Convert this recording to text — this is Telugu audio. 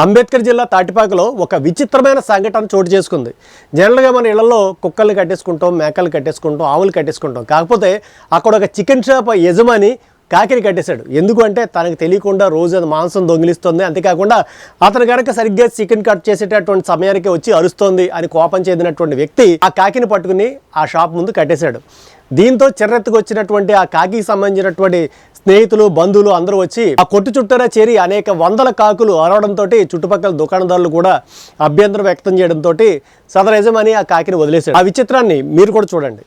అంబేద్కర్ జిల్లా తాటిపాకలో ఒక విచిత్రమైన సంఘటన చోటు చేసుకుంది. జనరల్గా మన ఇళ్లలో కుక్కల్ని కట్టేసుకుంటాం, మేకలు కట్టేసుకుంటాం, ఆవులు కట్టేసుకుంటాం. కాకపోతే అక్కడ ఒక చికెన్ షాప్ యజమాని కాకిని కట్టేశాడు. ఎందుకు అంటే తనకు తెలియకుండా రోజు అది మాంసం దొంగిలిస్తుంది, అంతేకాకుండా అతను కనుక సరిగ్గా చికెన్ కట్ చేసేటటువంటి సమయానికి వచ్చి అరుస్తోంది అని కోపం చెందినటువంటి వ్యక్తి ఆ కాకిని పట్టుకుని ఆ షాప్ ముందు కట్టేశాడు. దీంతో చెర్రెత్తుకు వచ్చినటువంటి ఆ కాకికి సంబంధించినటువంటి స్నేహితులు, బంధువులు అందరూ వచ్చి ఆ కొట్టు చుట్టూరా చేరి అనేక వందల కాకులు అరవడంతో చుట్టుపక్కల దుకాణదారులు కూడా అభ్యంతరం వ్యక్తం చేయడంతో సదరు యజమాని ఆ కాకిని వదిలేశాడు. ఆ విచిత్రాన్ని మీరు కూడా చూడండి.